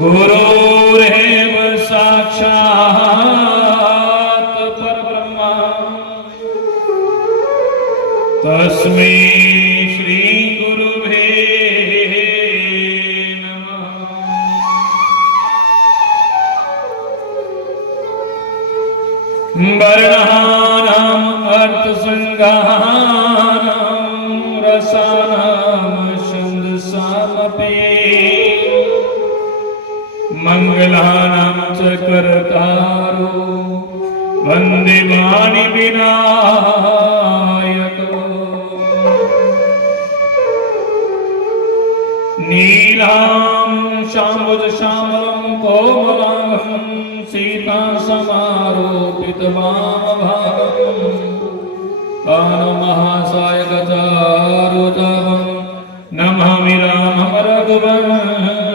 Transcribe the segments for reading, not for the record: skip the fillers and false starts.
गुरुरेव साक्षात् परब्रह्म तस्मै श्री गुरुवे नमः। वर्णानाम् अर्थसङ्गानां रसानां छन्दसामपि मंगलानां च कर्तारो वन्दे वाणि विनायको। नीलां शाम्बुजश्यामलं कोमलांगं सीतासमारोपितवामभागं कानमहासायकचारुतवं नमामि रामं रघुवंशनाथम्।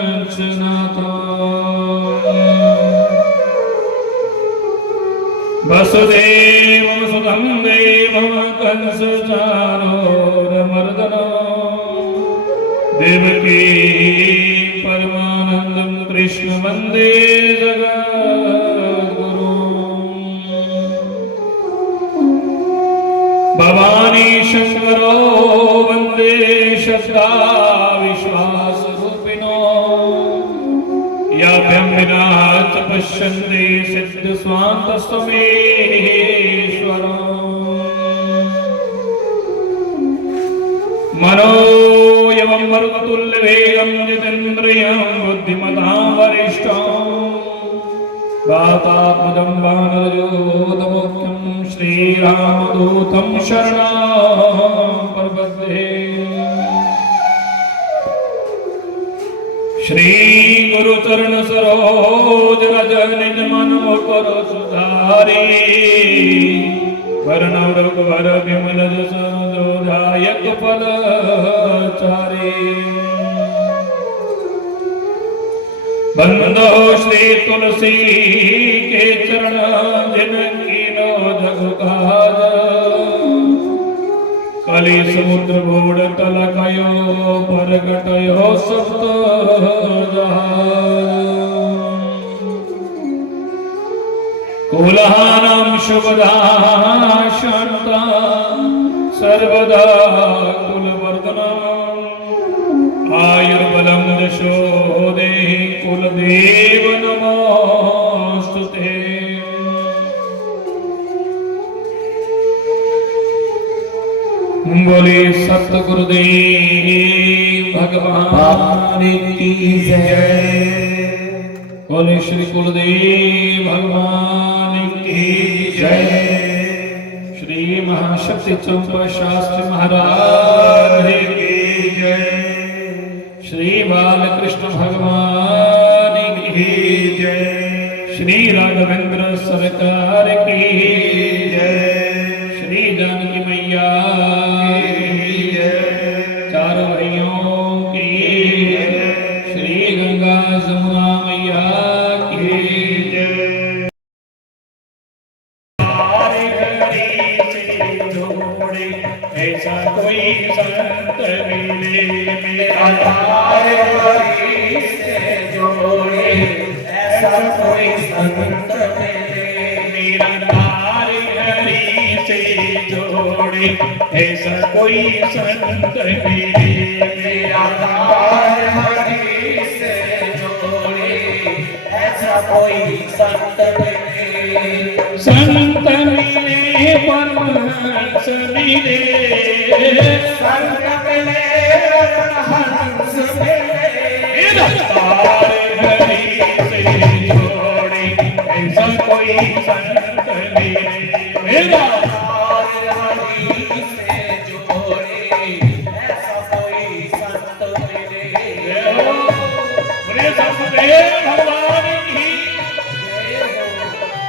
वसुदेवं सुतं देवं कंसचाणूरमर्दनं देवकी परमानन्दं कृष्ण वन्दे जगद्गुरुं। भवानी शङ्करो वन्दे शब्दा विश्वासरूपिणो याभ्यं विना तपश्यन्ते सिद्धस्वान्तस्तमेश्वरम्। मनोयवं मरुतुल्यवेगं जितेन्द्रियं बुद्धिमतां वरिष्ठं वातात्मजं वानरयोधमुख्यं श्रीरामदूतं शरणं प्रपद्ये। श्री गुरुचरण सरोज रज निज मन मुकुर सुधारी वरण रघुवर विमल जसन जोदायक फलचारी। बंदो श्री तुलसी के चरण जिनकी नो जग काज कलि समुद्र घोड़ तलकयो परगटयो सप्त कुलानां शुभदाशन्ता सर्वदा कुलवर्धनम् आयुर्बलं दशो देहि कुलदेव नमोस्तुते। बोले सतगुरुदेव भगवान की जय। बोले श्री गुरुदेव भगवान की जय। श्री महाशक्ति चंपा शास्त्री महाराज की जय। श्री बालकृष्ण भगवान की जय। श्री राघवेंद्र सरकार की जय। श्री जानकी मैया चारों भाइयों की जय। श्री गंगा जमुना मैया की जय। ऐसा कोई संत मिले मेरा तारे हरि से जोड़े। ऐसा कोई संत मिले मेरा तारे हरि से जोड़े। ऐसा कोई संत मिले मेरा तारे हरि से जोड़े। ऐसा कोई संत मिले। संत मिले परमहंस मिले। संत मिले परमहंस मिले। तारे हरि से जोड़े। ऐसा कोई संत मिले मेरा तारे हरि से जोड़े। ऐसा कोई संत मिले। भगवान की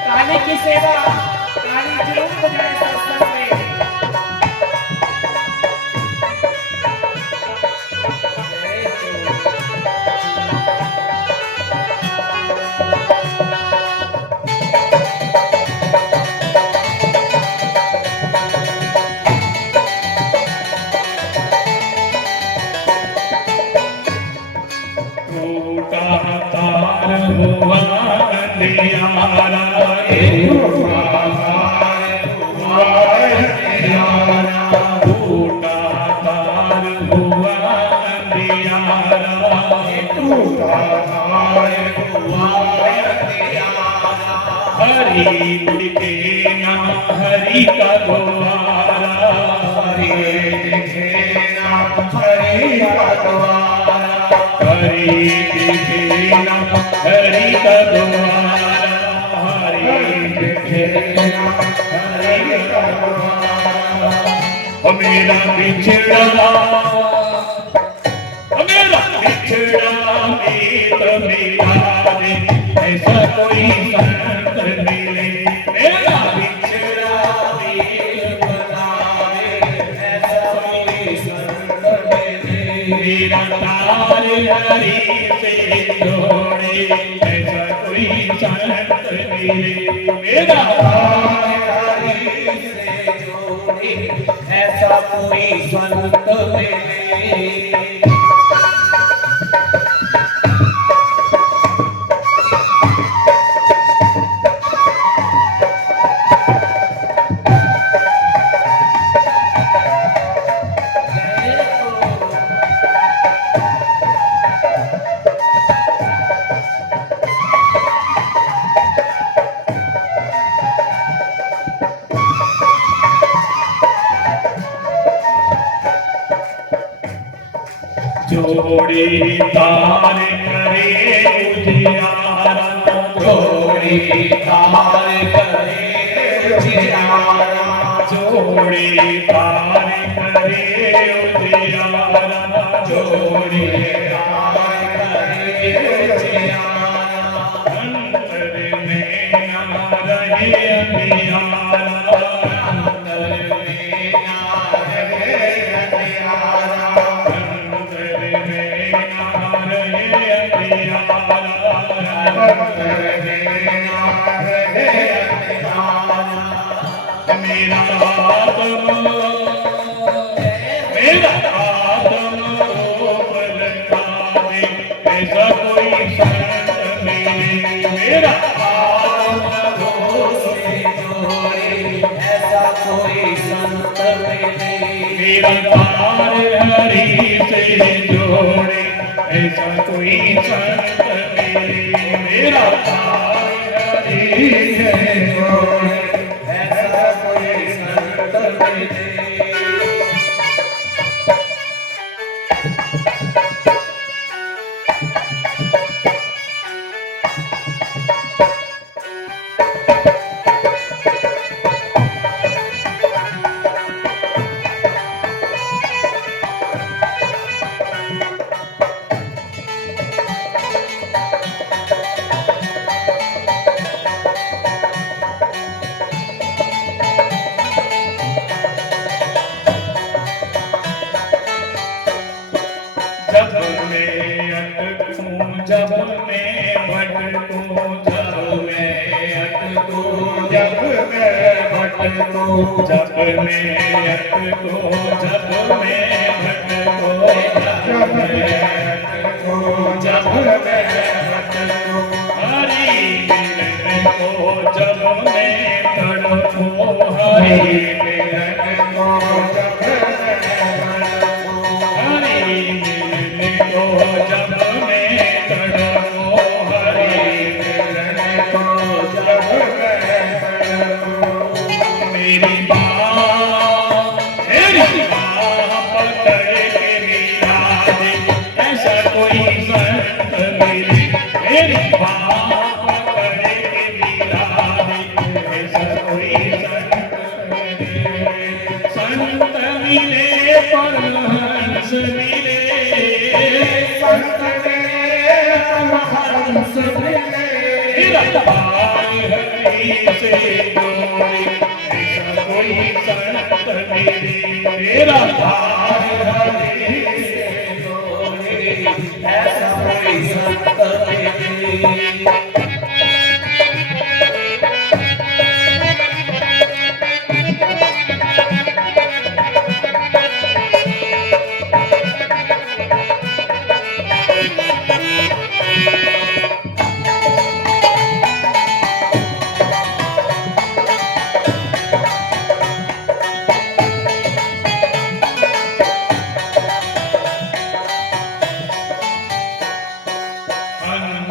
काली की सेवा काली जरूर बजाए सत्संग में। टूटा तार हुआ अंधियारा, टूटा तार हुआ अंधियारा, टूटा तार हुआ अंधियारा, टूटा तार हुआ अंधियारा। हरि दिखे ना हरि का द्वारा, हरि दिखे ना हरि का द्वारा, हरि दिखे ना हरि का द्वारा, हरि दिखे ना हरि का द्वारा। ओ मेरा बिछड़ा मीत मिला दे, ऐसा कोई संत मिले। मेरा बिछड़ा मीत मिला दे, ऐसा कोई संत मिले। मेरा तार हरि से जोड़े, ऐसा कोई संत मिले। मेरा तार हरि से जोड़े, ऐसा कोई संत मिले। जोड़ी तार करे उजियारा, जोड़ी तार करे उजियारा, जोड़ी तार करे उजियारा, जोड़ी तार करे उजियारा। अंतर में ना रहे अंधियारा, अंतर में ना रहे अंधियारा, मेरा आत्म रूप लखावे, ऐसा कोई संत मिले। मेरा आत्म रूप से जोड़े, ऐसा कोई संत मिले। मेरा तार हरि से जोड़े, ऐसा कोई संत मिले। मेरा तार हरि से जोड़े, ऐसा कोई संत मिले। जब मैं अटकूं, जब मैं भटकूं, जब मैं अटकूं, जब मैं भटकूं, जब मैं अटकूं, जब मैं भटकूं, जब मैं अटकूं, जब मैं भटकूं। हरि मिलन को जब मैं तड़पूं, हरि मिलन को जब मैं तड़पूं, हरि तो जब मैं तड़पूं, हरि मिलन को जब मैं तड़पूं। मेरी बात मेरा तार हरि से जोड़े ऐसा कोई संत मिले मेरा तार हरि से जोड़े ऐसा कोई संत मिले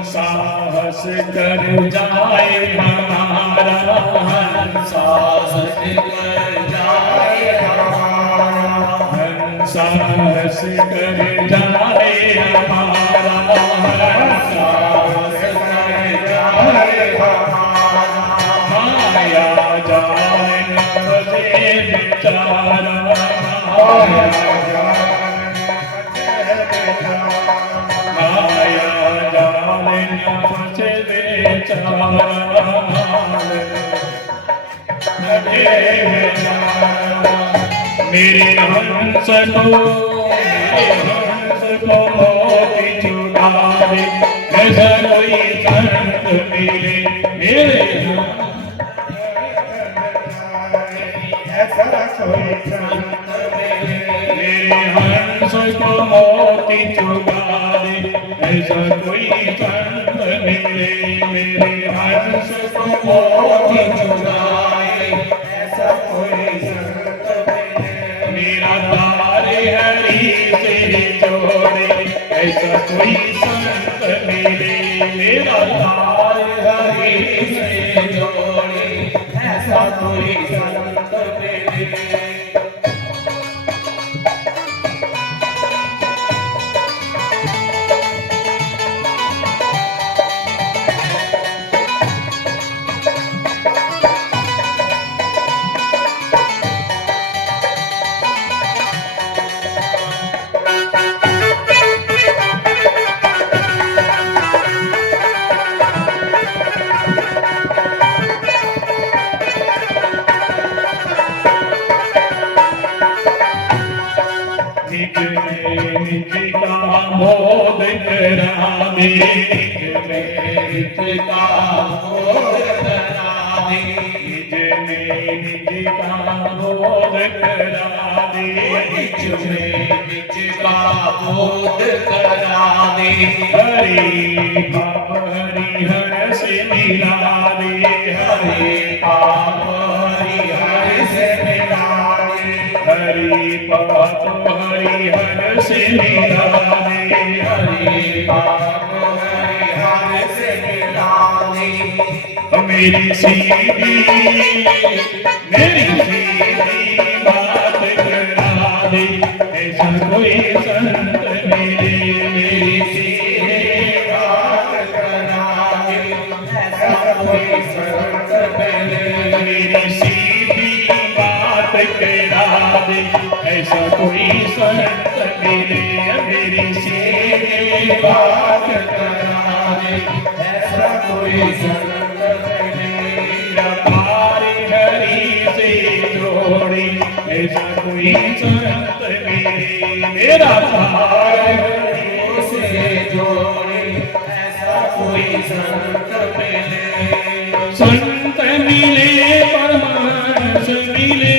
साहस कर जाए हमारा साहस कर जाए हमारा साहस कर जाए हमारा साहस कर जाए हमारा माया जाए न बजे बेचारा माया फंसे बेचारा मेरे हंस को मोती चुरा दे ऐसा कोई संत मिले मेरे ऐसा कोई संत मिले मेरे हंस को मोती चुरा दे ऐसा कोई संत मिले मेरे हंस को मोती चुराए ऐसा कोई संत मिले मेरा तार हरि से जोड़े ऐसा कोई संत मिले मेरा तार हरि से जोड़े ऐसा कोई संत मिले निज का बोध करा दे निज का बोध करा दे निज का बोध करा दे निज का बोध करा दे हरि पाप हरिहर से मिला दे हरि पाप हरिहर से मिला दे हरि पाप हरिहर से मिला दे हरि पाप हरिहर से मिला दे मेरी सीधी बात करा दे ऐसा कोई संत मिले मेरी सीधी बात करा दे ऐसा कोई संत मिले मेरी सीधी बात करा दे ऐसा कोई संत मिले मेरी सीधी बात करा दे ऐसा कोई संत मिले मेरा तार हरि से जोड़े ऐसा कोई संत मिले मेरा तार हरि से जोड़े ऐसा कोई संत मिले संत मिले परमहंस मिले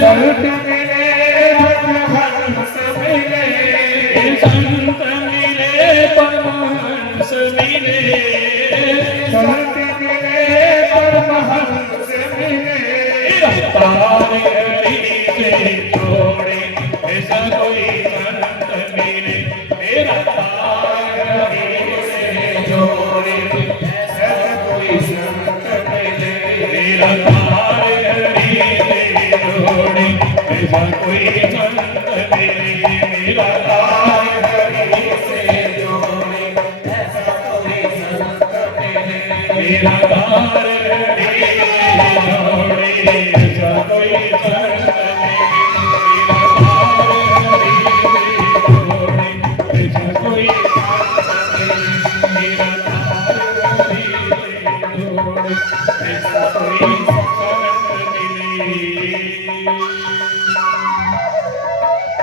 संत मिले परमहंस मिले संत मिले परमहंस मिले संत मिले परमहंस मिले तार हरि से जोड़े ऐसा कोई संत मिले मेरा तार हरि से जोड़े ऐसा कोई संत मिले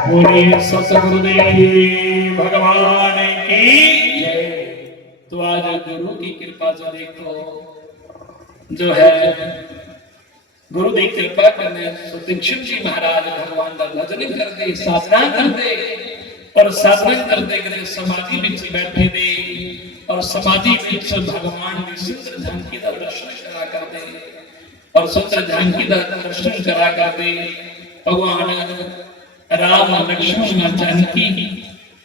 बोलिए सतगुरुदेव भगवान की जय। तो आज गुरु की कृपा जो देखो जो है गुरुदेव कृपा करने सुदीक्षित जी महाराज भगवान का भजन करते साधना करते और साधना करते करते समाधि में बैठे दे और समाधि में भगवान की सुंदर झांकी का दर्शन करा करते और सुंदर झांकी का दर्शन करा करते भगवान राम लक्ष्मण जानकी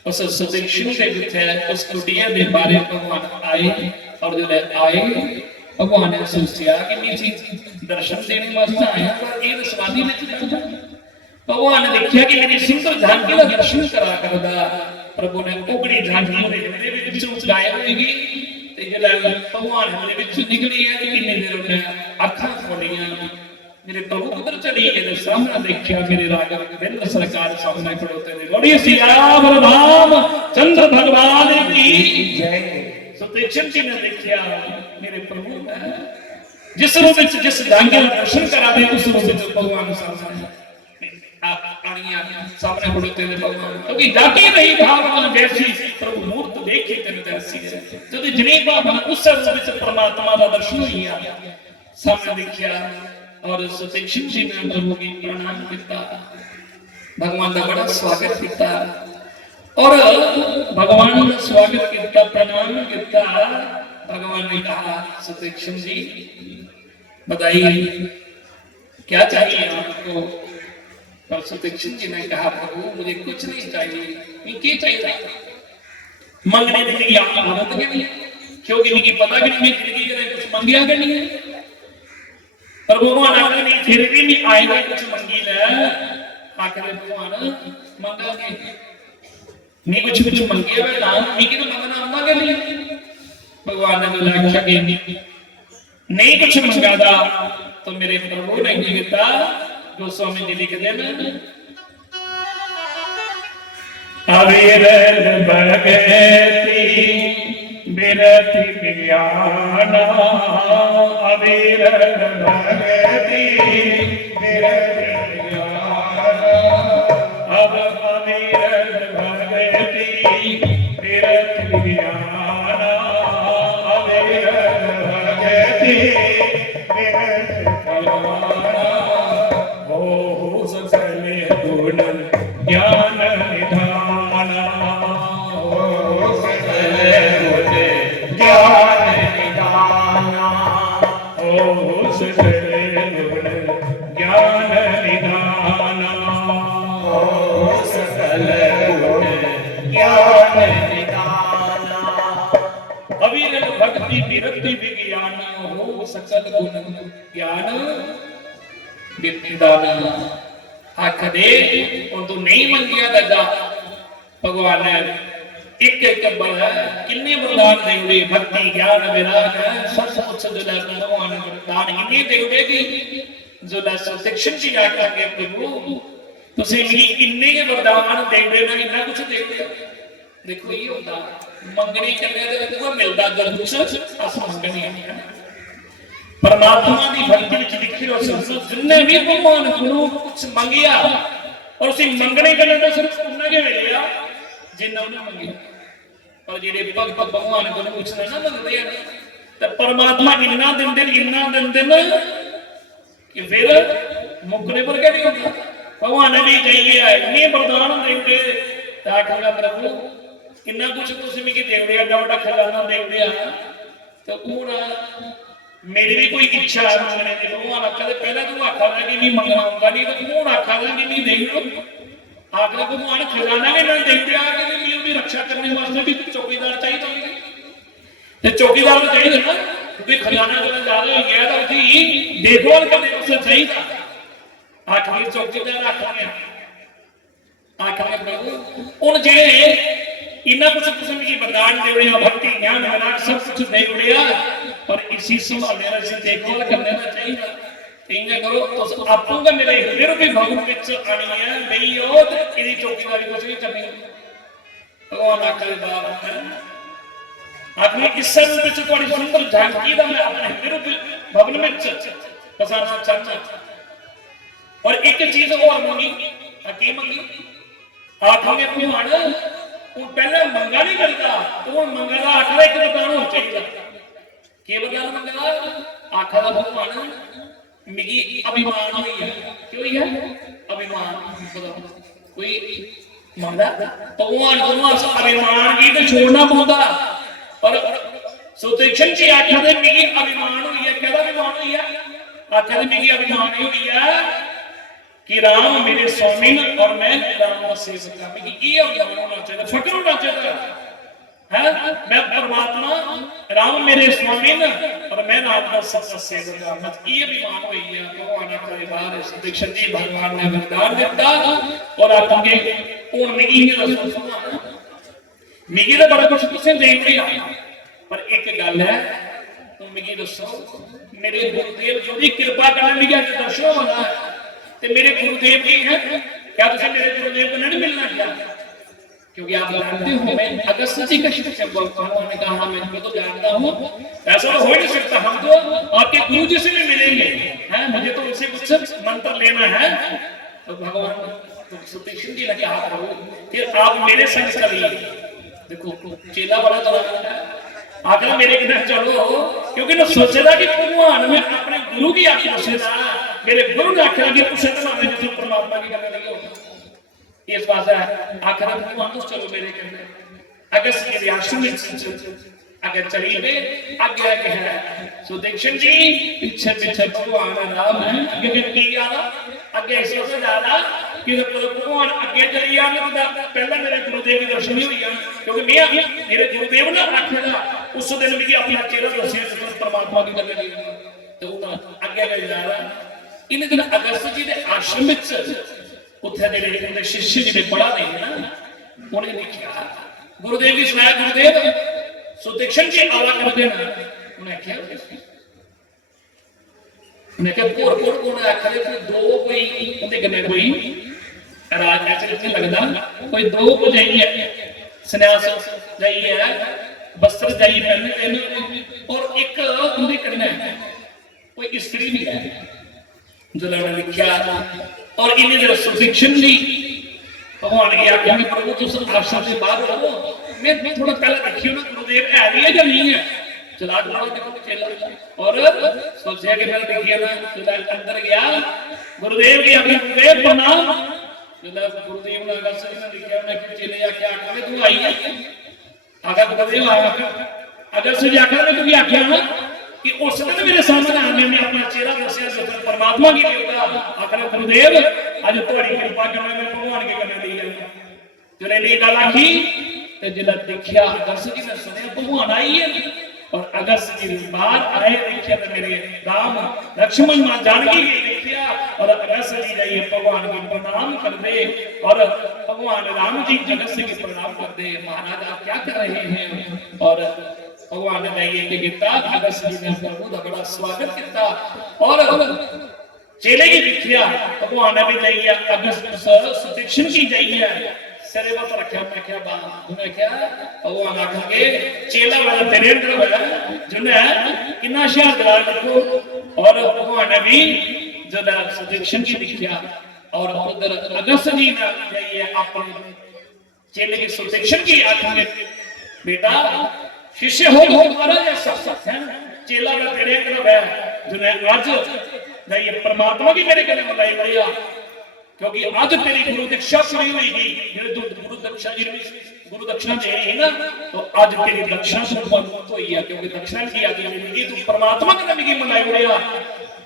उस सुदीक्षित के विथे उस कुटिया के बारे भगवान आए और जब आए भगवान ने सोचा कि नीचे दर्शन देने वास्ते आया पर ये समाधि में बैठा भगवान ने देखा कि मेरी सुंदर झांकी का दर्शन करा करदा प्रभु ने उगड़ी झांकी दे विचों गायब होगी ते जला भगवान ने विच निकली है कितनी देर में अखां खोलियां मेरे प्रभु उधर चली गए सामने देखा मेरे राजा विंद सरकार सामने खड़ोते थे बोलिए सियावर राम चंद्र भगवान की जय। सुदीक्षित जी ने देखा मेरे प्रभु जिस रूप में जिस झांकी का दर्शन करा दे उस रूप में भगवान सामने सामने खड़ोते थे भगवान क्योंकि जाती नहीं भावना जैसी प्रभु मूर्त देखी तेरे जैसी जब जिन्हें बाबा उस रूप में परमात्मा का दर्शन हुआ सामने देखा और सुदीक्षित जी ने प्रभु की प्रणाम किया भगवान का बड़ा स्वागत किया और भगवान ने स्वागत किया प्रणाम किया भगवान ने कहा सुदीक्षित जी बताइए क्या चाहिए आपको। और सुदीक्षित जी ने कहा प्रभु मुझे कुछ नहीं चाहिए क्या चाहिए मंगने की आदत के लिए क्योंकि मुझे पता कि मैं जिंदगी के कुछ मंगिया करनी है पर भगवान आगे नहीं फिर भी नहीं आएगा कुछ मंगी ले आखिर भगवान मंगागे नहीं कुछ कुछ मंगे हुए ना नहीं कि मंगना आऊंगा के लिए भगवान ने बोला अच्छा कि नहीं कुछ मंगादा तो मेरे प्रभु ने कहता गोस्वामी जी लिखते हैं अविरल भगति विरति विज्ञान अविरल भगति विरति विज्ञान अब अविरल भगति विरति विज्ञान अविरल भगति विरति विज्ञान हो सकल गुण ज्ञान निधान हो सकल गुण ज्ञान निधान हो सकल गुण ज्ञान निधान हो सकल गुण ज्ञान निधान अविरल भक्ति विरक्ति विज्ञान हो सकल गुण ज्ञान विदान आख दे और तू नहीं मंगिया दगा भगवान ने एक एक किन्ने वरदान देंगे भक्ति ज्ञान विराग सब कुछ जो भगवान ने वरदान इन्ने देंगे कि जो सुदीक्षित जी आकर के प्रभु तुसे मिली इन्ने के वरदान देंगे ना इतना कुछ देंगे देखो ये होता मंगने करने दे देखो मिलता जब कुछ अस मंगने परमात्मा की भक्ति में लिखी हो जिन्ने भी भगवान गुरु कुछ मंगिया और उसे मंगने के लिए तो सिर्फ उन्हें के मिलिया जिन्ना उन्हें मंगिया और जेडे भक्त भगवान को कुछ ना मंगते हैं तो परमात्मा इन्ना दिन कि फिर मुकने पर क्या नहीं होगा भगवान ने भी चाहिए इतने वरदान देंगे आखिर प्रभु इन्ना कुछ तुम मिगी देवड़े एडा बड़ा खजाना देवड़े तो पूरा मेरी भी कोई इच्छा है मंगने की भगवान आखा पहले तू आखा कि नहीं मंगना होगा नहीं तो कौन आखा कि नहीं देख लो आखिर भगवान खजाना भी ना देख दिया कि मैं भी रक्षा करने वास्ते भी चौकीदार चाहिए तो चौकीदार तो चाहिए ना क्योंकि खजाना जो ज्यादा हो गया तो उसी देखभाल करने वास्ते चाहिए आखिर चौकीदार आखा प्रभु उन जे इन्ना कुछ किस्म की वरदान दे रहे भक्ति ज्ञान विराग सब कुछ दे रहे पर इसी संभालने वाले से देखभाल करने ना चाहिए इंगे करो तो आपको का मेरे फिर भी भगवान विच आनी है नहीं हो तो इदी चौकीदारी कुछ नहीं करनी भगवान आकर बात आपने इस रूप में थोड़ी सुंदर झांकी दा मैं अपने फिर भवन में पसारना चाहता और एक चीज और मांगी की मांगी आखांगे भगवान हूं पहले मंगा नहीं करता हूं मंगा का आखिर एक वरदान होना चाहिए की वरदान मंगा आखा भगवान मिगी अभिमान हुई है क्यों हुई है अभिमान कोई मंगदा भगवान को अभिमान की तो छोड़ना पड़ता और सुदीक्षण जी आख्या दे मिगी अभिमान हुई है कहदा अभिमान हुई है आख्या दे मिगी अभिमान हुई है कि राम मेरे स्वामी और मैं राम का सेवक हां मिगी ये अभिमान होना चाहिए फक्र होना चाहिए है मैं परमात्मा राम मेरे स्वामी और मैं राम का सच्चा सेवक हां मत ये अभिमान हुई है भगवान करे बाहर सुदीक्षण जी भगवान ने वरदान दिता और आगे हुन मिगी ये दसो मिगी तो बड़ा कुछ तुसें दे नहीं आया पर एक गल है तुम मिगी दसो मेरे गुरुदेव जो भी कृपा करने मिगी आज दर्शन होना ते मेरे गुरुदेव की है क्या तुझे मेरे गुरुदेव को नहीं मिलना क्या क्योंकि आप जानते हो मैं अगस्त जी का शिक्षक उन्होंने कहा मैं तुमको तो जानता हूँ ऐसा तो हो नहीं सकता हम तो आपके गुरु जी से भी मिलेंगे हैं मुझे तो उनसे कुछ मंत्र लेना है तो भगवान सुदीक्षण जी ने कहा प्रभु फिर आप मेरे संग चलिए देखो चेला बड़ा तो आखिर मेरे किधर चलो क्योंकि ना सोचेगा कि भगवान में अपने गुरु की आख्या दसेगा मेरे गुरु ने आख्या कि उसे तो मैं जिस परमात्मा की करने लगी हो इस बात है आखिर भगवान तो चलो मेरे कहने अगर सीधे आश्रम में अगर चलिए आगे आगे है सुदीक्षण जी पीछे पीछे भगवान राम है आगे की याद आगे ऐसे से ज्यादा कि भगवान आगे चली जाने तो पहले मेरे गुरुदेव की दर्शन हुई है क्योंकि मैं मेरे गुरुदेव ने आखेगा उस दिन भी अपना चेहरा दसिया जिस परमात्मा की करने लगी तो आगे आगे जा रहा इन दिन अगस्त जी के आश्रम में उत्थे जेडे उनके शिष्य जेडे पढ़ा नहीं है ना उन्हें देखा गुरुदेव की सुनाया गुरुदेव सुदीक्षण जी आला कर देना उन्हें क्या उन्हें क्या कोर कोर आखिर कोई दो कोई उनके गने कोई राज ऐसे नहीं लगता कोई दो को जाइए सन्यास जाइए वस्त्र जाइए पहनने और एक उनके करना है कोई स्त्री भी है जो लड़ने लिखा और इन्हें जरा सुदीक्षण जी भगवान की आज्ञा में प्रभु तुम आश्रम से बाहर रहो मैं थोड़ा पहले देखियो ना गुरुदेव है रही है या नहीं है चला थोड़ा देखो चेला और सोचा कि मैं देखिए ना चला अंदर गया गुरुदेव की आज्ञा गुरुदेव प्रणाम चला गुरुदेव ने अगस्त जी ने देखिया ना कि चेले आके आके तू आई है आगा गुरुदेव आया अगस्त जी आके तू भी आख्या ना कि उस दिन मेरे सामने आने में अपना चेहरा दसिया जो परमात्मा की देवता आखिर गुरुदेव आज तुम्हारी कृपा करने में भगवान के करने दी है जो ने गल आखी ते जिला देखिया अगस्त जी ने सुने भगवान आई है और अगस्त जी बाहर आए देखिया तो मेरे राम लक्ष्मण मां जानकी भी देखिया और अगस्त जी जाइए भगवान को प्रणाम कर दे और भगवान राम जी अगस्त जी प्रणाम कर दे महाराज आप क्या कर रहे हैं और भगवान ने जाइए कि किया अगस्त जी ने प्रभु का बड़ा स्वागत किया और चेले की देखिया भगवान ने भी जाइए अगस्त सुदीक्षण की जाइए सरे मत रखा मैं क्या बात मैं क्या भगवान आखोगे चेला वाला तेरे अंदर है जिन्ने कितना शानदार देखो और भगवान ने भी जो सुदीक्षण की देखिया और उधर अगस्त जी ने जाइए अपने चेले की सुदीक्षण की आखोगे बेटा शिष्य हो महाराज ऐसा है चेला वाला तेरे अंदर है जिन्ने आज जाइए परमात्मा की मेरे कने मलाई बढ़िया क्योंकि आज तेरी गुरु दीक्षा पूरी होगी जेडे तू गुरु दक्षिणा दे रही है ना तो आज तेरी दक्षिणा संपन्न हुई है क्योंकि दक्षिणा की आज मिली तू परमात्मा के नबी की मनाई उड़िया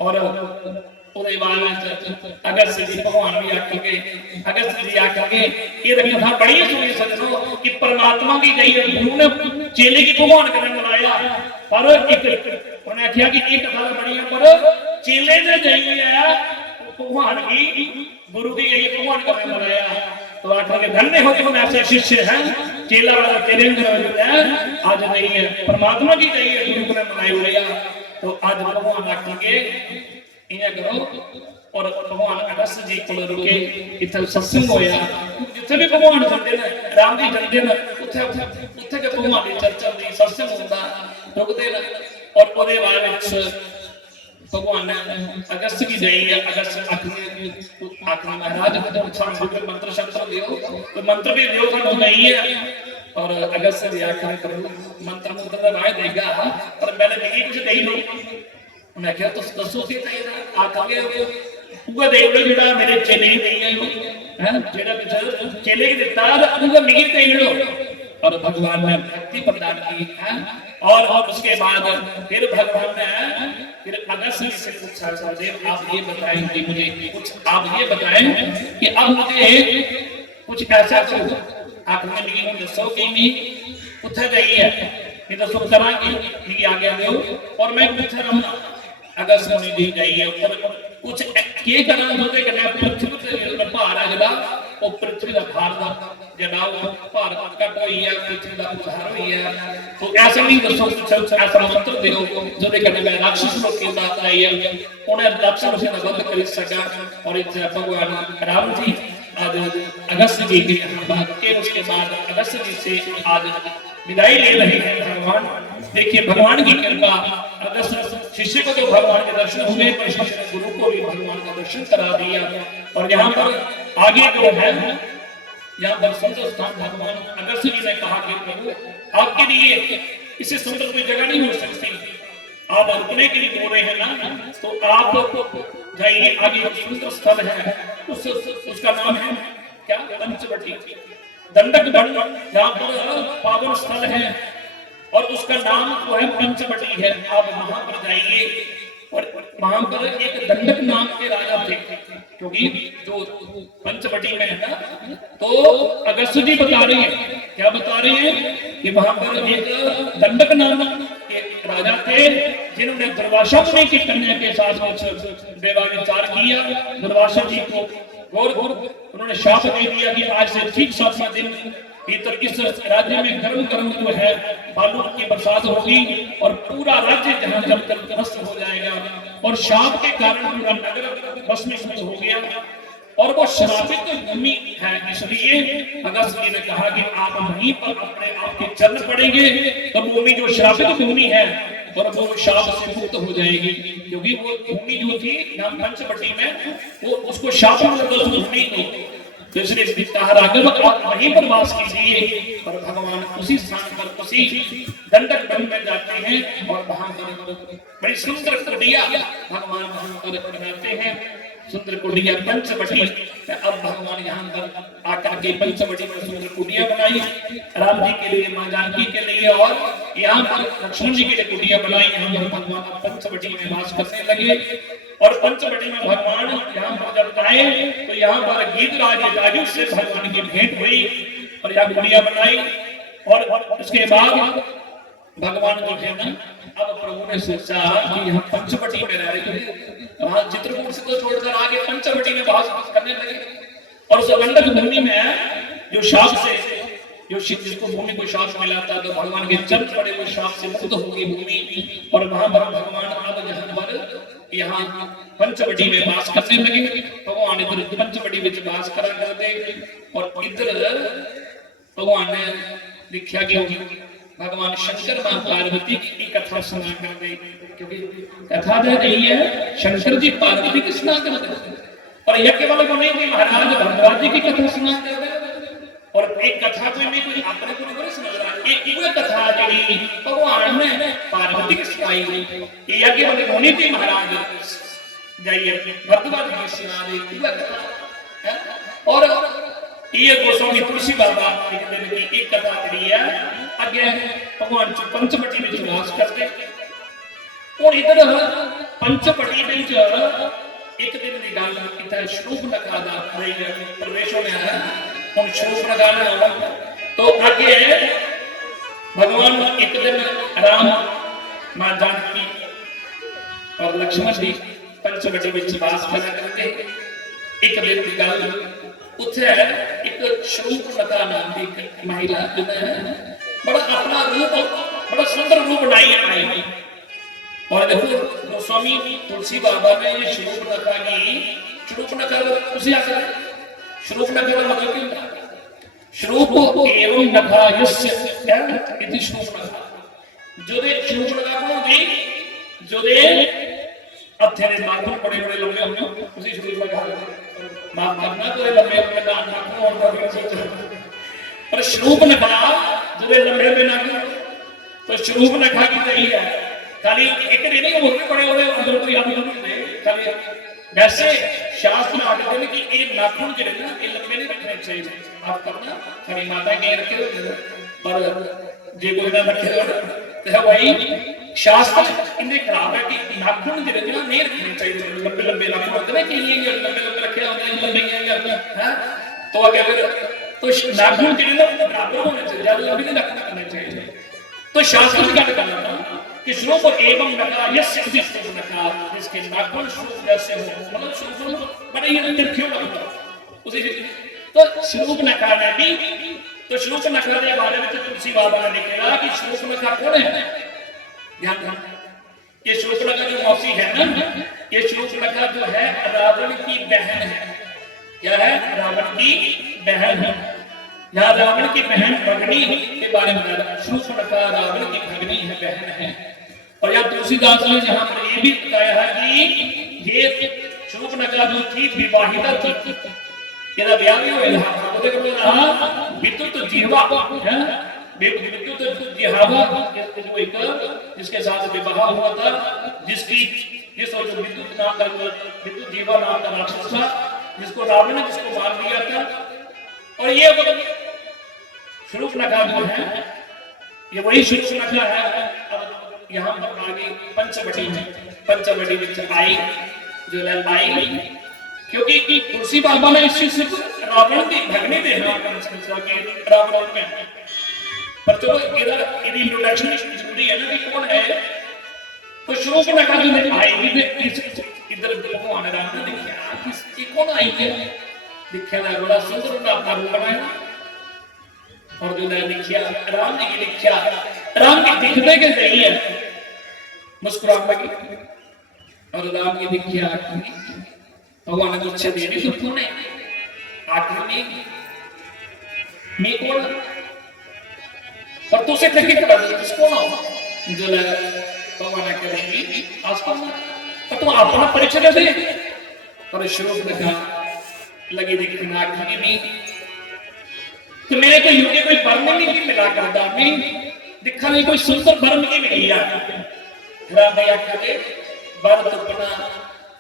और ओदे बाद अगस्त जी भगवान भी आखेंगे अगस्त जी आखेंगे ये कथा बड़ी सुनी सजनो कि परमात्मा की गई गुरु ने चेले की भगवान के मनाया पर एक उन्हें आख्या कि एक कथा बड़ी है पर चेले ने जाइए भगवान की गुरु की यही भगवान का मनाया तो आखिर धन्य हो तुम ऐसे शिष्य हैं चेला वाला तेरे अंदर है आज नहीं है परमात्मा की गई है गुरु ने मनाई हुआ तो आज भगवान आखेंगे इन्हें करो और भगवान अगस्त जी को रुके इतना सत्संग होया जिथे भी भगवान जाते हैं राम जी जाते हैं उथे उथे के भगवान की चर्चा दी सत्संग होता रुकते हैं और ओदे बाद भगवान ने अगस्त की गई है अगस्त आखिरी महाराज को तो मंत्र शब्द दियो तो मंत्र भी दियो सानू नहीं है। और अगर से व्याख्या करो मंत्र मंत्र का वाय देगा पर पहले नहीं कुछ दे लो। मैं क्या तो दसो कि चाहिए आके वो दे लो जेड़ा मेरे चेले नहीं है जेड़ा कुछ चेले की देता उनका मिगी दे लो। और भगवान ने भक्ति प्रदान की है। और उसके बाद फिर भगवान ने फिर अगस्त्य से पूछा सदेव आप ये बताएं कि मुझे कुछ आप ये बताएं कि अब मुझे कुछ ऐसा करो आपने लिखी दसो कि नहीं उठा गई है ये दसो करांगी कि आ गया हो और मैं पूछ रहा हूं अगस्त्य मुनि दी गई है और कुछ के करना होते कि पृथ्वी से भार आ जड़ा वो पृथ्वी का भार दा जड़ा भार कट होई है पृथ्वी का भार होई है। तो ऐसा नहीं दसो कुछ ऐसा मंत्र दियो जो दे करने में राक्षस लोग की बात आई है उन्हें राक्षस से बंद कर सका। और इसे भगवान राम जी आज अगस्त्य जी की बात के उसके बाद अगस्त्य जी से आज विदाई ले रहे हैं भगवान। देखिए भगवान की कृपा अगस्त्य शिष्य को तो भगवान के दर्शन हुए पर शिष्य ने गुरु को भी भगवान का दर्शन करा दिया। और यहाँ पर आगे जो है यहाँ पर सुंदर स्थान भगवान अगस्त्य जी ने कहा कि प्रभु आपके लिए इससे सुंदर कोई जगह नहीं हो सकती आप रुकने के लिए बोल रहे हैं ना तो आप जाइए आगे सुंदर स्थल है उसका नाम है क्या पंचवटी दंडक वन जहाँ पर पावन स्थल है और उसका नाम जो है पंचवटी है। आप वहां पर जाइए और वहां पर एक दंडक नाम के राजा थे क्योंकि जो पंचवटी में है ना तो अगस्त्य जी बता रहे हैं क्या बता रहे हैं कि वहां पर एक दंडक नाम के राजा थे जिन्होंने दुर्वासा मुनि की कन्या के साथ विवाह विचार किया। दुर्वासा जी को गौर उन्होंने शाप दे दिया कि आज से ठीक 7वां दिन भीतर इस राज्य में गर्म गर्म जो है बालू की बरसात होगी और पूरा राज्य जहां जल कर ध्वस्त हो जाएगा। और शाप के कारण पूरा नगर भस्मीभूत हो गया और वो श्रापित भूमि है। इसलिए अगस्त्य जी ने कहा कि आप वहीं पर अपने आप के चरण पड़ेंगे तो भूमि जो श्रापित भूमि है और वो शाप से मुक्त हो जाएगी क्योंकि वो भूमि जो थी नाम पंचवटी में वो उसको शाप भूमि नहीं तो इसलिए राघव आप वहीं पर वास कीजिए। और भगवान उसी स्थान पर उसी दंडक वन में जाते हैं और वहां पर बड़ी सुंदर कुटिया भगवान वहां पर बनाते हैं सुंदर कुटिया पंचवटी। अब भगवान यहाँ पर आकर के पंचवटी में सुंदर कुटिया बनाई राम जी के लिए मां जानकी के लिए और यहाँ पर लक्ष्मण जी के लिए कुटिया बनाई। यहाँ पर भगवान पंचवटी में वास करने लगे और पंचवटी में भगवान यहाँ पर जब आए तो यहाँ पर गीतराज राजू से भगवान की भेंट हुई और यहाँ कुटिया बनाई। और उसके बाद भगवान जो है ना अब प्रभु ने सोचा कि यहाँ पंचवटी में रह रहे थे वहां चित्रकूट से तो छोड़कर आगे पंचवटी में वास करने लगे। और उस दंडक भूमि में जो शाप से जो जिसको भूमि को शाप मिला था तो भगवान के चरण पड़े हुए शाप से मुक्त होगी भूमि। और वहां पर भगवान अब जहां पर यहाँ पंचवटी में वास करने लगे भगवान इधर पंचवटी में वास करा करते और इधर भगवान ने लिखा कि भगवान शंकर मां पार्वती की कथा सुना कर गई क्योंकि कथा दे रही है शंकर जी पार्वती की सुना कर रहे और यह केवल वो नहीं कि महाराज भरद्वाज जी की कथा सुना कर रहे और एक कथा कोई नहीं कोई अपने को नहीं समझ रहा एक वो कथा जी भगवान ने पार्वती की सुनाई ये यह केवल वो नहीं कि महाराज जाइए भरद्वाज जी की सुना रही कथा। और ये गोस्वामी तुलसी बाबा एक कथा करी है अगे भगवान पंचवटी में वास करते और इधर पंचवटी में एक दिन की गल किता श्रूप नखा दा प्रवेश होने आया हम श्रूप नखा वाला तो आगे भगवान एक दिन राम मां जानकी और लक्ष्मण जी पंचवटी में वास करते एक दिन की गल उसे एक श्रूप नखा नाम की महिला जो है बड़ा अपना रूप बड़ा सुंदर रूप बनाई आई। और देखो गोस्वामी तुलसी बाबा ने ये श्रूप नखा की श्रूप नखा उसे आकर श्रूप नखा का मतलब क्या श्रूप एवं नखा यस्य क्या इति श्रूप नखा जो दे श्रूप नखा को दी जो दे अथेरे माथुर बड़े बड़े लंबे होंगे उसी श्रूप नखा माफ करना तो लंबे लंबे नाक और पर शरूप नखा जो लंबे लंबे नाक तो शरूप नखा की सही है खाली एक दिन नहीं होते बड़े होते अंदर कोई आदमी होते खाली वैसे शास्त्र आखते हैं कि ये नाखून जो ना ये लंबे नहीं रखने चाहिए आप करना खरी माता के रखे हो पर जे कोई ना रखे तो भाई शास्त्र इन्हें खराब है कि नाखून जो ना नहीं रखने चाहिए लंबे लंबे नाखून होते हैं कि ये लंबे लंबे रखे होते हैं लंबे हैं तो अगर तो नाखून जो ना बराबर होने चाहिए ज्यादा लंबे नहीं रखने चाहिए तो शास्त्र की बात करना था कि श्लोक एवं नका यस्य श्लोक नका जिसके नाखून श्लोक जैसे हो मतलब श्लोक बड़े ही तिरछे लगता उसी तो श्लोक नका ने भी तो श्लोक नका के बारे में तो तुलसी बाबा ने लिखा कि श्लोक नका कौन है ध्यान रखना ये श्लोक नका जो मौसी है ना ये श्लोक नका जो है रावण की बहन है क्या है रावण की बहन है यहाँ रावण की बहन भगनी के बारे में शूर्पणखा रावण की भगनी है बहन है और यहाँ तुलसीदास ने जहाँ पर ये भी बताया है कि ये शूर्पणखा जो थी विवाहिता थी ये ब्याह भी हुआ था वो देखो रहा विद्युत जिह्वा है विद्युत जिह्वा जो एक जिसके साथ विवाह हुआ था जिसकी जिस जो विद्युत नाम का विद्युत जिह्वा नाम का राक्षस था जिसको रावण ने जिसको मार दिया था और ये शूर्पणखा जो है ये वही शूर्पणखा है अब यहाँ पर आगे पंचवटी में आई जो आई क्योंकि तुलसी बाबा ने इस चीज से रावण की भगनी देखना के रावण में पर चलो इधर इधर इंट्रोडक्शन जरूरी है ना कि कौन है तो शूर्पणखा जो आई इधर भगवान राम ने देखा किसकी कौन आई है दिखा बड़ा सुंदर उनका अपना रूप बनाया और जो लिखिया राम जी की लिखिया राम के दिखने के जरिए मुस्कुराने लगी और राम की लिखिया भगवान ने इच्छा दी तो कौन है आखिर में कौन और तुझसे टके कर किसको ना जो भगवान करेंगी आज पर तुम अपना परिचय दे और श्लोक लिखा लगी दिखना आखिर में तो मेरे को युगे कोई वर्ण नहीं मिला करता मैं दिखा नहीं कोई सुंदर वर्ण की मिली यार राम भैया कहते वर्ण तो बना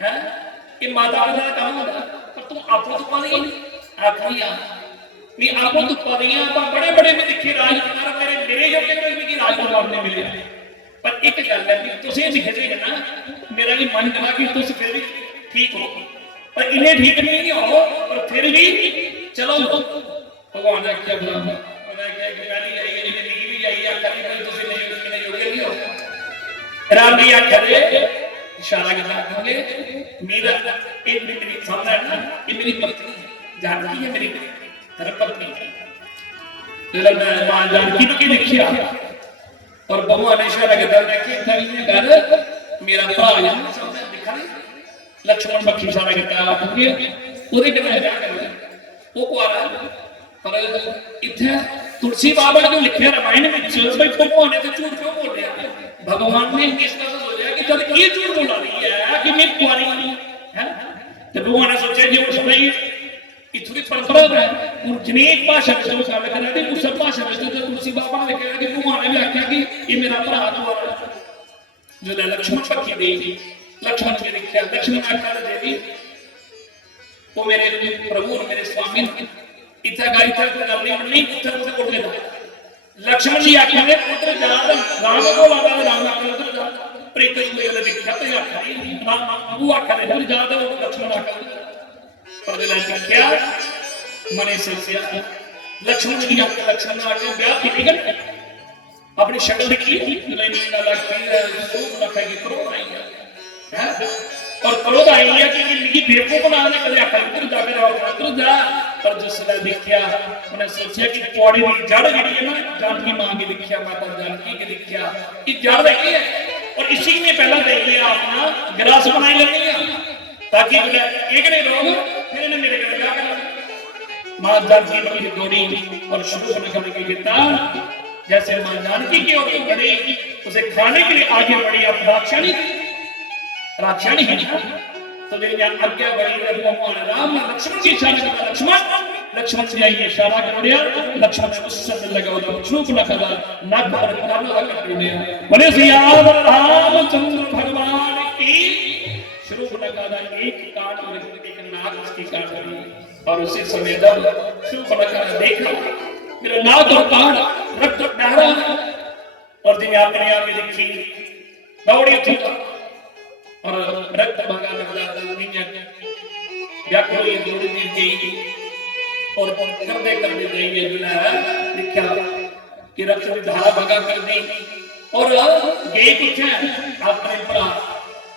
है कि माता पिता का काम होता पर तुम आपको तो पा नहीं आखिरी मैं आपको तो पा नहीं पर बड़े बड़े में दिखे राजकुमार मेरे युगे कोई भी राजकुमार नहीं मिले पर एक गल है कि तुझे दिखते हैं ना मेरा भी मन करा कि तुझ फिर भी ठीक हो पर इन्हें ठीक नहीं हो पर फिर भी चलो भगवान ने क्या बोला उन्होंने कहा कि पहली आई है जिंदगी भी आई है कभी कोई तुझे नहीं योग्य नहीं हो राम जी आखिर इशारा के साथ कहोगे मेरा एक मेरी सामने है ना ये मेरी पत्नी जानकी है मेरी धर्मपत्नी तो मैं मां जानकी को देखिया और भगवान ने इशारा के साथ देखिए थली में घर मेरा भरा है सामने दिखा नहीं लक्ष्मण बख्शी सारा कहता होंगे ਉਹਦੇ ਕਿਵੇਂ ਵਿਆਹ ਕਰਨਾ ਉਹ ਕੁਆਰਾ ਪਰ ਇੱਥੇ तुलसी बाबा जो लिखे रामायण में भाई भगवान ने तो झूठ क्यों बोल रहा भगवान ने इस तरह सोचा कि जब ये झूठ बोला रही है कि मैं कुआरी हूं है तो भगवान ने सोचा जो उसने इतनी परंपरा है और जिनेक भाषा में जो गल कर रहे थे उस भाषा में जो तुलसी बाबा ने लिखा कि भगवान ने भी आख्या कि ये मेरा भरा कुआरा जो लक्ष्मण पक्षी देवी लक्ष्मण के लिखा लक्ष्मण आख्या देवी वो मेरे प्रभु मेरे स्वामी इतना गाड़ी था कोई गल नहीं इतना उसे बोल देता लक्ष्मण जी आखे ने पुत्र जा राम को लादा राम आखे उधर जा प्रीत को ये देखा तो आखे राम वो आखे ने जा दो लक्ष्मण आखे पर ले क्या मने सोचिया लक्ष्मण जी आखे लक्ष्मण आखे ब्याह की कर अपनी शक्ल देखी लेनी ना लगती रूप रखेगी क्रोध आई है और क्रोध आई है कि इनकी बेवकूफ बनाने के लिए अकल जाकर उधर जा पर जिसने देखा उन्हें सोचा कि पौड़ी की जड़ जी है ना जानकी मां की देखा माता जानकी की देखा कि जड़ रही है और इसी में पहला देखिए अपना ग्रास बनाई लेनी है ताकि एक ने लोग फिर इन्हें मेरे घर जा कर मां जानकी की गोरी और शुरू करने के लिए जैसे मां जानकी की ओर बढ़ी उसे खाने के लिए आगे बढ़ी अब राक्षाणी है तो मेरी आज्ञा बड़ी है भगवान राम ने लक्ष्मण की इशारा किया, लक्ष्मण से आइए इशारा कर दिया, लक्ष्मण ने उस समय लगा उधर चूक न करा नाक पर कान लगा कर दिया। बोले सियावर रामचंद्र भगवान की शुरू लगा था एक कान और एक नाक उसकी काट दी। और उसी समय जब शुरू लगा देखा मेरा नाक और कान रक्त बह रहा है और दिन अपने आप में देखी दौड़ी थी और रक्त बगा लगा व्याकुल ये दौड़ी गई और करते करते गई लिखा कि रक्त की धारा बगा कर दी और गई कुछ अपने भरा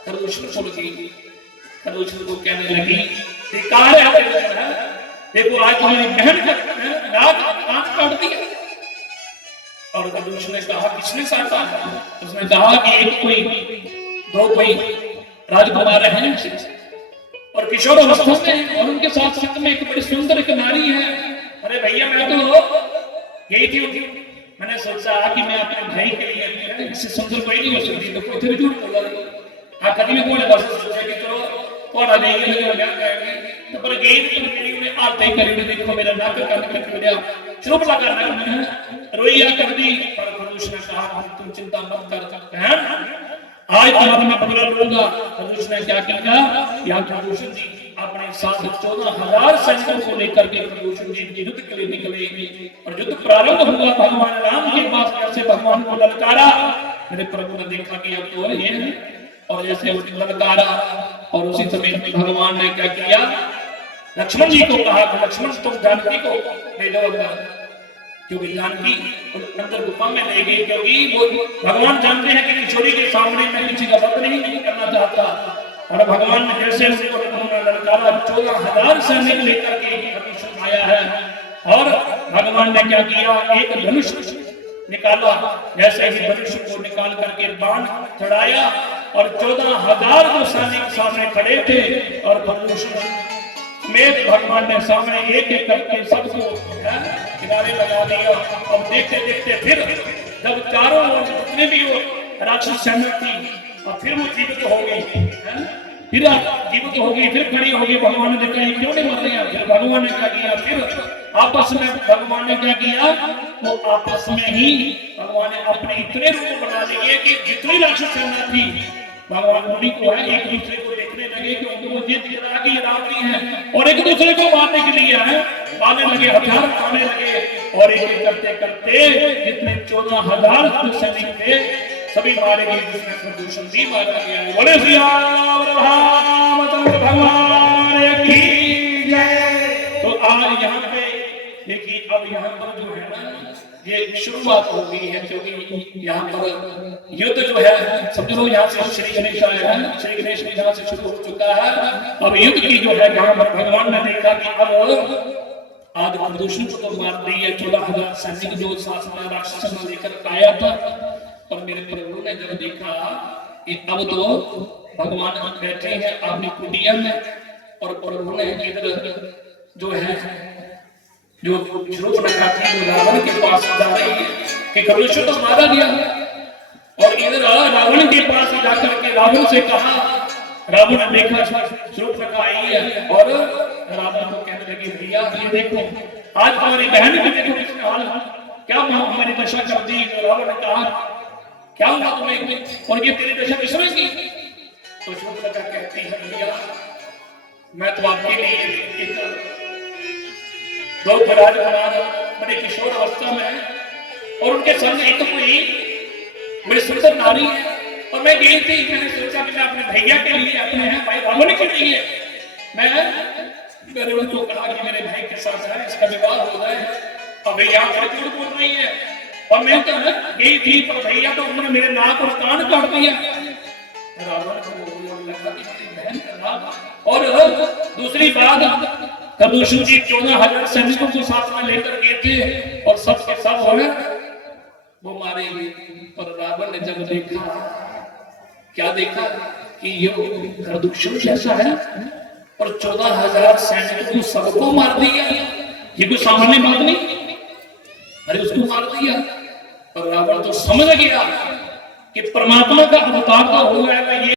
खरगोश को लगी। खरगोश को कहने लगी धिक्कार है, देखो आज तुम्हारी बहन का नाक कान काट दिया। और खरगोश ने कहा किसने काटा? उसने कहा कि एक कोई राजकुमार है और किशोर अवस्था में और उनके साथ साथ में एक बड़ी सुंदर एक नारी है। अरे भैया मैं तो यही थी, मैंने सोचा कि मैं अपने भाई के लिए इससे सुंदर कोई नहीं हो सकती, तो कोई थोड़ी झूठ बोला कभी में कोई बस सोचा कि चलो कौन आ जाएगी क्या करेंगे, तो पर गई तो मेरी उन्हें आलते करी देखो मेरा नाक कान कर दिया, चुप लगा रोइया कर दी। पर खरगोश ने कहा तुम चिंता मत कर, आज तुम्हारा मैं बदला लूंगा। खरगोश ने क्या किया, यहाँ खरगोश जी अपने साथ 14,000 सैनिकों को लेकर के खरगोश जी युद्ध के लिए निकले और युद्ध प्रारंभ हुआ। भगवान राम के पास कैसे भगवान को ललकारा, मेरे प्रभु ने देखा कि अब तो ये है और जैसे उसने ललकारा और उसी समय भगवान ने क्या किया, लक्ष्मण जी को कहा कि लक्ष्मण तुम जानकी को ले जाओ अंदर, क्योंकि जानकी अंदर गुफा में ले गई, क्योंकि वो भगवान जानते हैं कि छोरी के सामने मैं किसी का वध नहीं करना चाहता। और भगवान ने जैसे उनको ललकारा 14,000 सैनिक लेकर के आया है और भगवान ने क्या किया, एक धनुष निकाला, जैसे ही धनुष को निकाल करके बाण चढ़ाया और 14,000 जो सैनिक सामने खड़े थे और धनुष में भगवान ने सामने एक एक करके सबको किनारे लगा दिया। और देखते देखते फिर जब चारों ओर जितने भी वो राक्षस सेना थी और फिर वो जीवित हो गई, फिर जीवित हो गई, फिर खड़ी हो गई। भगवान ने देखा क्यों नहीं मर रहे हैं, फिर भगवान ने क्या किया, फिर आपस में भगवान ने क्या किया, वो आपस में ही भगवान ने अपने इतने रूप बना लिए कि जितनी राक्षस सेना थी भगवान उन्हीं को है एक दूसरे को देखने लगे कि उनको जीत गिरा के रावणी है और एक दूसरे को मारने के लिए है आने लगे, हथियार उठाने लगे और एक करते करते जितने 14,000 सैनिक थे सभी मारे गए, जिसमें प्रदूषण भी मारा गया। बोले श्री रामचंद्र भगवान की जय। तो आज यहाँ पे देखिए, अब यहाँ पर जो है ना ये शुरुआत हो गई है, क्योंकि यहाँ पर युद्ध जो है समझ लो यहाँ से श्री गणेश आए हैं, श्री गणेश ने यहाँ से शुरू हो चुका है। अब युद्ध की जो है यहाँ पर भगवान ने देखा कि अब आज प्रदूषण को तो मार दी है, 14,000 सैनिक जो साथ में राक्षस लेकर आया था। और मेरे प्रभु ने जब देखा कि अब तो भगवान बैठे हैं अपनी कुटिया में और प्रभु ने इधर जो है जो रूप रखा थी वो रावण के पास जा रही है कि खरगोश तो मारा गया और इधर रावण के पास जाकर के रावण से कहा, रावण ने देखा स्वरूप रखा आई है और रावण को कहने लगी भैया ये देखो आज तुम्हारी बहन भी देखो किसका हाल है, क्या हमारी दशा कर दी। रावण ने कहा क्या हुआ तुम्हें और ये तेरी दशा किसने की? तो स्वरूप रखा कहती है भैया मैं तो आपके लिए दो राजकुमार बड़े किशोर अवस्था में है और उनके सामने एक तो कोई बड़ी सुंदर नारी है और मैं गई थी, मैंने सोचा कि मैं अपने भैया के लिए अपने हैं भाई रावण के लिए मैंने उनको कहा कि मेरे भाई के साथ है इसका विवाह हो जाए। अब भैया झूठ बोल रही है और मैं तो गई थी पर भैया तो उन्होंने मेरे नाक और कान काट दिया। रावण को लगा और दूसरी बात खरगोश जी 14,000 सैनिकों को साथ में लेकर गए थे और सब के सब हो वो मारे गए। और रावण ने जब देखा क्या देखा कि ये खरगोश जैसा है और 14,000 सैनिकों को सबको मार दिया, ये कोई सामान्य बात नहीं, अरे उसको मार दिया। और रावण तो समझ गया कि परमात्मा का अवतार तो हुआ है ये